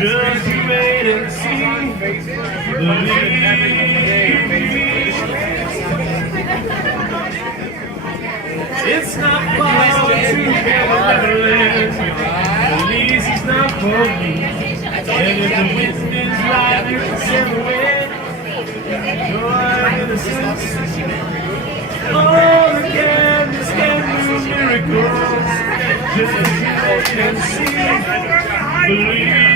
Just wait and see. It's not far to Neverland. At least it's not for me. And if the wind is right, you can sail away. Joy of innocence. All the candies can do miracles. Just wait and see. Believe.